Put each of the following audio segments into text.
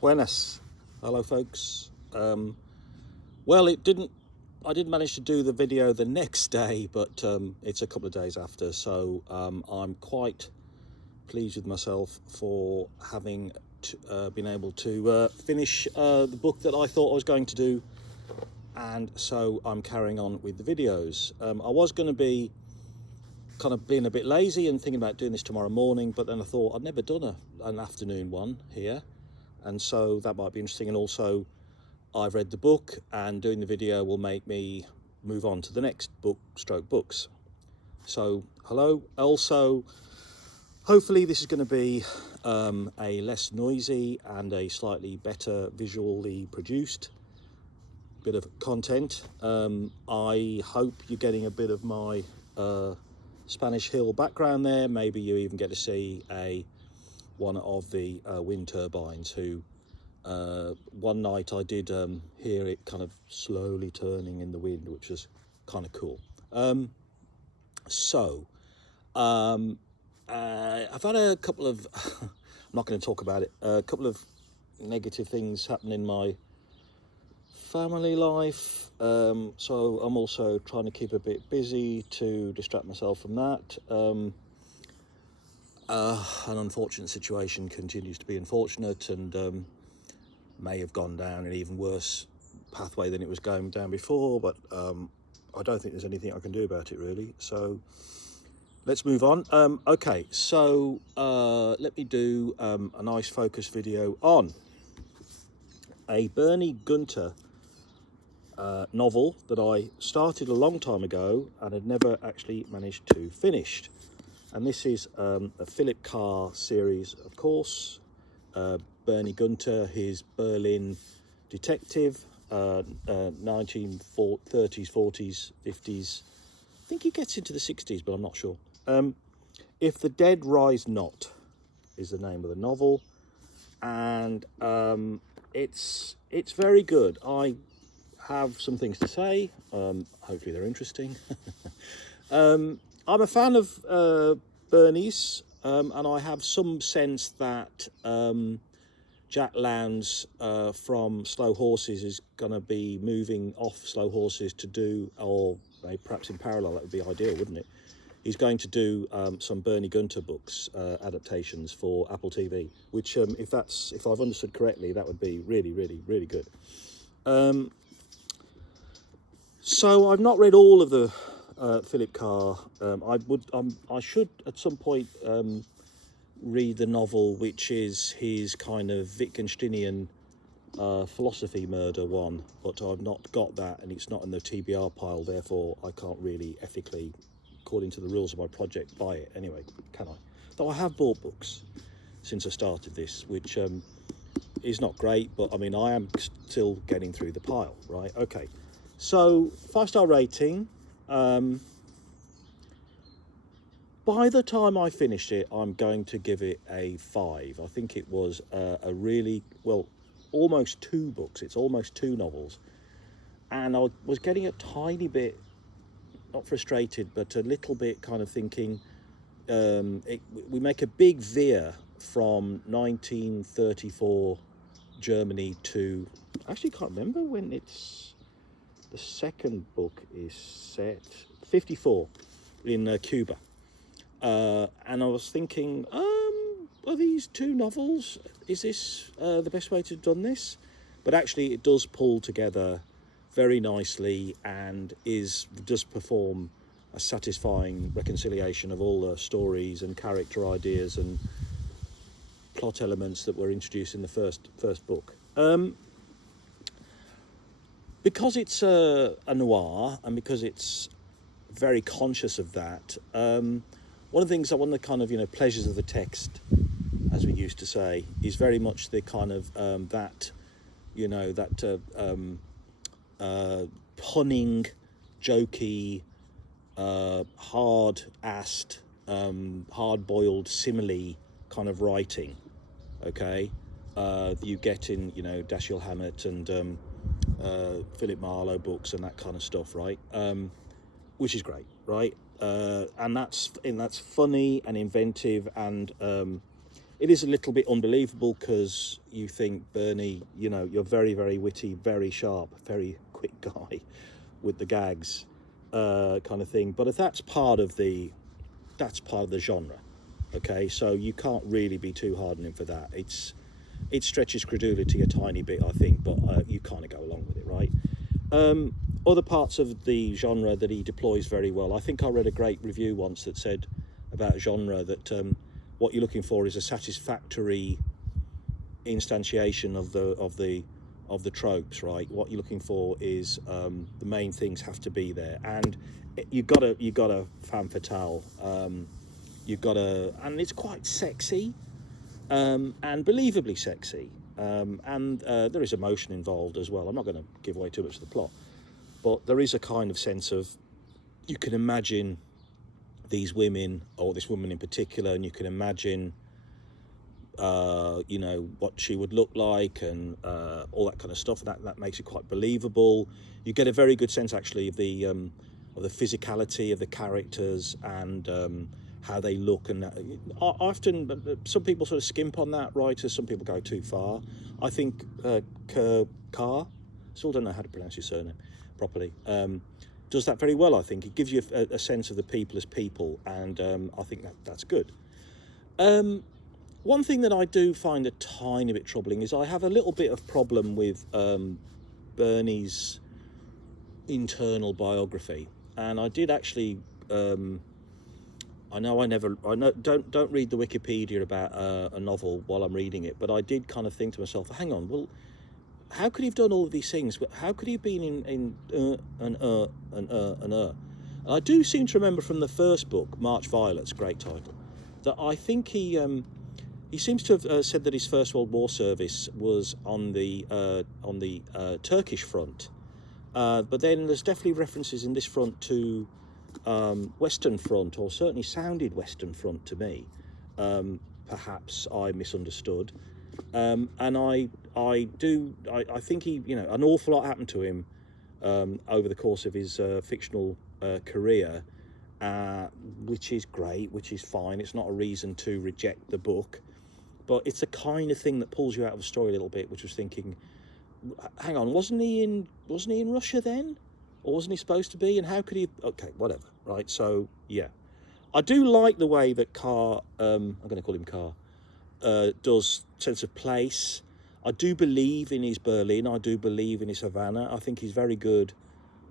Buenas. Hello, folks. Well, I didn't manage to do the video the next day, but it's a couple of days after, so I'm quite pleased with myself for having been able to finish the book that I thought I was going to do, and so I'm carrying on with the videos. I was going to be kind of being a bit lazy and thinking about doing this tomorrow morning, but then I thought I'd never done an afternoon one here, and so that might be interesting. And also I've read the book, and doing the video will make me move on to the next books. So hello. Also, hopefully this is going to be a less noisy and a slightly better visually produced bit of content. I hope you're getting a bit of my Spanish Hill background there. Maybe you even get to see one of the wind turbines who one night I did hear it kind of slowly turning in the wind, which was kind of cool. I've had a couple of I'm not going to talk about it, a couple of negative things happen in my family life, so I'm also trying to keep a bit busy to distract myself from that. An unfortunate situation continues to be unfortunate, and may have gone down an even worse pathway than it was going down before, but I don't think there's anything I can do about it really, so let's move on. Okay, so let me do a nice focus video on a Bernie Guenther novel that I started a long time ago and had never actually managed to finish. And this is a Philip Kerr series, of course. Bernie Guenther, his Berlin detective, 1930s, 40s, 50s. I think he gets into the 60s, but I'm not sure. If the Dead Rise Not is the name of the novel, and it's very good. I have some things to say. Hopefully they're interesting. I'm a fan of Bernie's, and I have some sense that Jack Lowndes from Slow Horses is going to be moving off Slow Horses to do, or maybe perhaps in parallel, that would be ideal, wouldn't it? He's going to do some Bernie Guenther books, adaptations for Apple TV, which, if I've understood correctly, that would be really, really, really good. So I've not read all of the Philip Kerr. I should at some point read the novel, which is his kind of Wittgensteinian philosophy murder one, but I've not got that, and it's not in the TBR pile, therefore I can't really ethically, according to the rules of my project, buy it anyway, can I? Though I have bought books since I started this, which is not great, but I mean, I am still getting through the pile, right? Okay, so 5-star rating. By the time I finished it, I'm going to give it a 5. I think it was a really, well, almost 2 books. It's almost 2 novels. And I was getting a tiny bit, not frustrated, but a little bit kind of thinking, we make a big veer from 1934 Germany to, actually can't remember when the second book is set, 54 in Cuba. And I was thinking, are these 2 novels? Is this the best way to have done this? But actually it does pull together very nicely and does perform a satisfying reconciliation of all the stories and character ideas and plot elements that were introduced in the first book. Because it's a noir, and because it's very conscious of that, one of the things, one of the kind of, pleasures of the text, as we used to say, is very much the kind of punning, jokey, hard-assed, hard-boiled simile kind of writing. Okay, you get in Dashiell Hammett and Philip Marlowe books and that kind of stuff, right? Which is great, right? And that's funny and inventive and it is a little bit unbelievable because you think, Bernie, you know, you're very, very witty, very sharp, very quick guy with the gags, kind of thing. But if that's part of the genre, okay, so you can't really be too hard on him for that. It stretches credulity a tiny bit, I think, but you kind of go along with it, right? Other parts of the genre that he deploys very well. I think I read a great review once that said about genre that what you're looking for is a satisfactory instantiation of the tropes, right? What you're looking for is the main things have to be there, and you got a femme fatale. And it's quite sexy, and believably sexy, and there is emotion involved as well. I'm not going to give away too much of the plot, but there is a kind of sense of, you can imagine these women, or this woman in particular, and you can imagine you know, what she would look like, and all that kind of stuff. That makes it quite believable. You get a very good sense actually of the physicality of the characters, and how they look, and often some people sort of skimp on that, writers. Some people go too far. I think Kerr, still don't know how to pronounce his surname properly, does that very well. I think it gives you a sense of the people as people, and I think that's good. One thing that I do find a tiny bit troubling is I have a little bit of problem with Bernie's internal biography, and I did actually. I know don't read the Wikipedia about a novel while I'm reading it, but I did kind of think to myself, hang on, well, how could he have done all of these things? But how could he have been in and And I do seem to remember from the first book, March Violets, great title, that I think he seems to have said that his First World War service was on the Turkish front, but then there's definitely references in this front to Western Front, or certainly sounded Western Front to me. Perhaps I misunderstood, and I think he, you know, an awful lot happened to him over the course of his fictional career, which is great, which is fine. It's not a reason to reject the book, but it's the kind of thing that pulls you out of the story a little bit, which was thinking, hang on, wasn't he in Russia then? Or wasn't he supposed to be? And how could he? Okay, whatever, right? So, yeah. I do like the way that Carr, I'm going to call him Carr, does sense of place. I do believe in his Berlin. I do believe in his Havana. I think he's very good,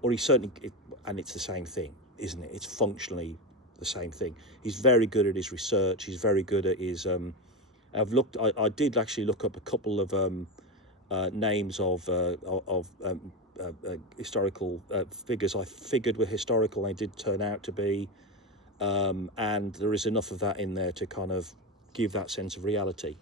or he's certainly, and it's the same thing, isn't it? It's functionally the same thing. He's very good at his research. He's very good at his, I did actually look up a couple of names of historical figures I figured were historical. They did turn out to be, and there is enough of that in there to kind of give that sense of reality.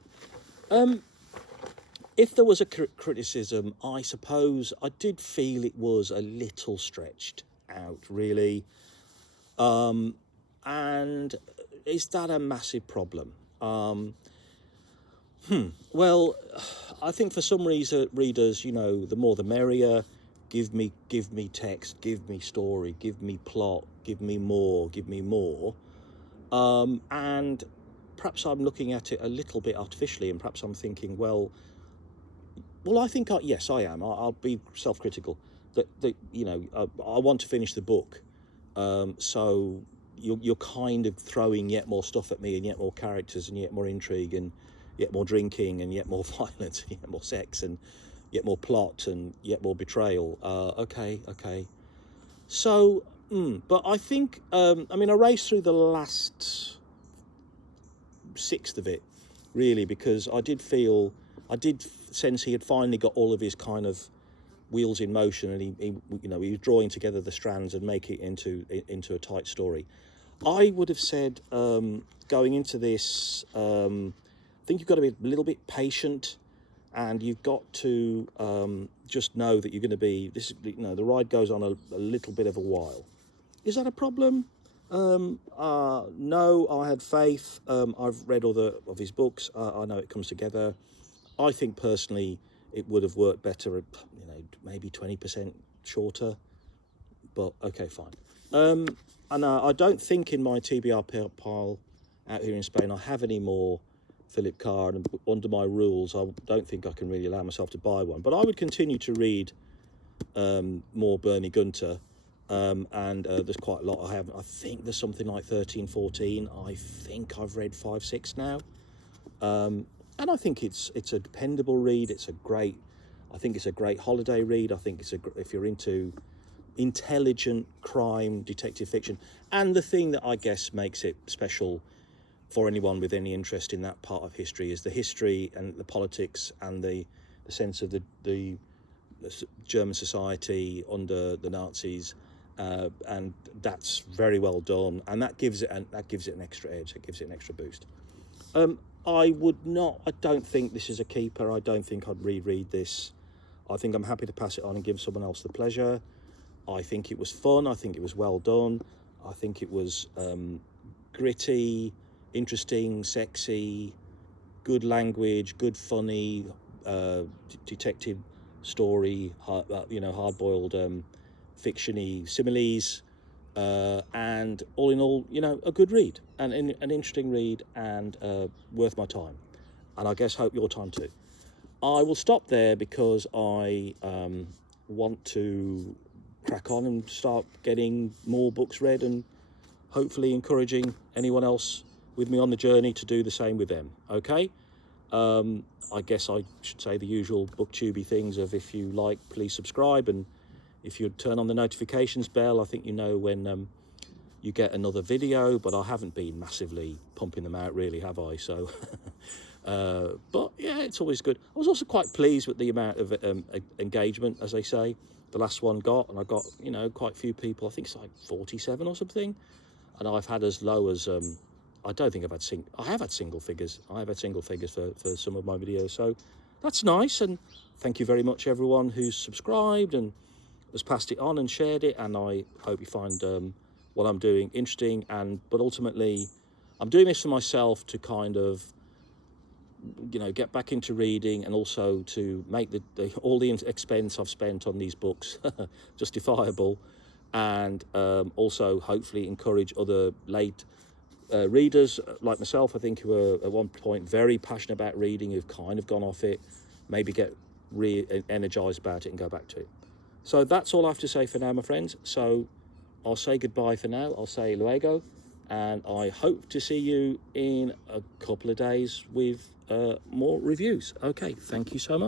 If there was a criticism, I suppose I did feel it was a little stretched out, really. And is that a massive problem? Well, I think for some readers, you know, the more the merrier. Give me text, give me story, give me plot, give me more. And perhaps I'm looking at it a little bit artificially, and perhaps I'm thinking, well, I think, yes, I am. I'll be self-critical. That you know, I want to finish the book, so you're kind of throwing yet more stuff at me, and yet more characters, and yet more intrigue, and yet more drinking, and yet more violence, and yet more sex, and yet more plot, and yet more betrayal. Okay. So, but I think, I mean, I raced through the last sixth of it, really, because I did sense he had finally got all of his kind of wheels in motion, and he was drawing together the strands and make it into a tight story. I would have said, going into this, I think you've got to be a little bit patient, and you've got to just know that you're going to be the ride goes on a little bit of a while. Is that a problem? No, I had faith. I've read other of his books. I know it comes together. I think personally it would have worked better, maybe 20% shorter, but okay, fine. And I don't think in my TBRP pile out here in Spain I have any more Philip Kerr, and under my rules I don't think I can really allow myself to buy one, but I would continue to read more Bernie Guenther, and there's quite a lot I haven't. I think there's something like 13, 14. I think I've read 5, 6 now, and I think it's a dependable read. I think it's a great holiday read. I think if you're into intelligent crime detective fiction, and the thing that I guess makes it special for anyone with any interest in that part of history is the history and the politics and the sense of the German society under the Nazis, and that's very well done, and that gives it an extra edge. It gives it an extra boost. I don't think this is a keeper. I don't think I'd reread this. I think I'm happy to pass it on and give someone else the pleasure. I think it was fun. I think it was well done. I think it was gritty, interesting, sexy, good language, good funny detective story, hard-boiled fiction-y similes, and all in all, a good read, and an interesting read, and worth my time, and I guess hope your time too. I will stop there because I want to crack on and start getting more books read, and hopefully encouraging anyone else with me on the journey to do the same with them. Okay, I guess I should say the usual booktubey things of, if you like, please subscribe, and if you turn on the notifications bell, I think when you get another video, but I haven't been massively pumping them out really, have I? So but yeah, it's always good. I was also quite pleased with the amount of engagement, as they say, the last one got, and I got quite a few people. I think it's like 47 or something, and I've had as low as I don't think I have had single figures. I have had single figures for some of my videos, so that's nice. And thank you very much, everyone who's subscribed and has passed it on and shared it. And I hope you find what I'm doing interesting. But ultimately, I'm doing this for myself to kind of get back into reading, and also to make all the expense I've spent on these books justifiable, and also hopefully encourage other late readers like myself, I think, who were at one point very passionate about reading, who've kind of gone off it, maybe get re-energized about it and go back to it. So that's all I have to say for now, my friends. So I'll say goodbye for now. I'll say luego, and I hope to see you in a couple of days with more reviews. Okay, thank you so much.